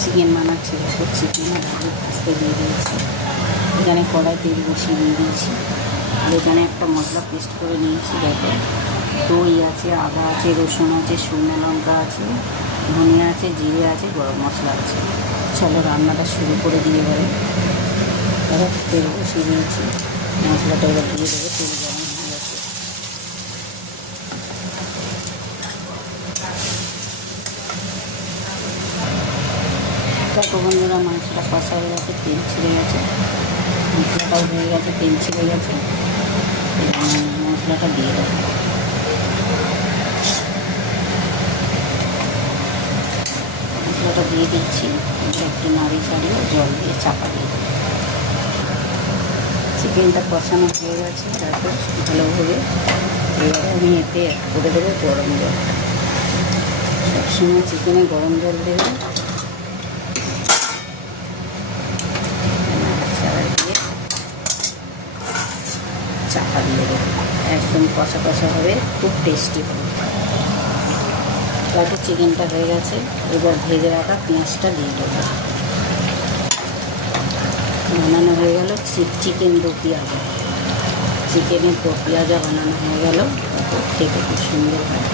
Chicken বানাচ্ছি, দেখো chicken আর আলু ভাজতে দিয়ে দিয়েছি। এখানে কড়াই তেল বসিয়ে দিয়ে দিয়েছি। আর এখানে একটা মশলা পেস্ট করে নিয়েছি। দেখো দই আছে, আদা আছে, রসুন আছে, শুকনো লঙ্কা আছে, ধনিয়া আছে, জিরে আছে, গরম মশলা আছে। চলো রান্নাটা শুরু করে দিয়ে গেলে। দেখো তেল বসিয়ে দিয়েছি, মশলাটা এবার দিয়ে দেবো। তেল গরম হয়ে গেছে। দেখো বন্ধুরা, মাংসটা কষা হয়ে গেছে, তেল ছিঁড়ে গেছে, মশলাটাও হয়ে গেছে, তেল ছিঁড়ে গেছে। মশলাটা দিয়ে দেবো। মশলাটা দিয়ে দিচ্ছি, একটু নাড়ি চাড়িয়ে জল দিয়ে চাপা দিয়ে দেবো। চিকেনটা কষানো হয়ে গেছে, তারপর ভালোভাবে এবারে আমি এতে করে দেবো গরম জল। সবসময় চিকেনে গরম জল দেবে। চাপা দিয়ে দেবো, একদম কষা কষা হবে, খুব টেস্টি হবে। তারপর চিকেনটা হয়ে গেছে, এবার ভেজে রাখা পেঁয়াজটা দিয়ে দেবো। বানানো হয়ে গেল চিকেন দো পেঁয়াজা। চিকেনের দো পেঁয়াজা বানানো হয়ে গেল, খেতে খুব সুন্দর হয়।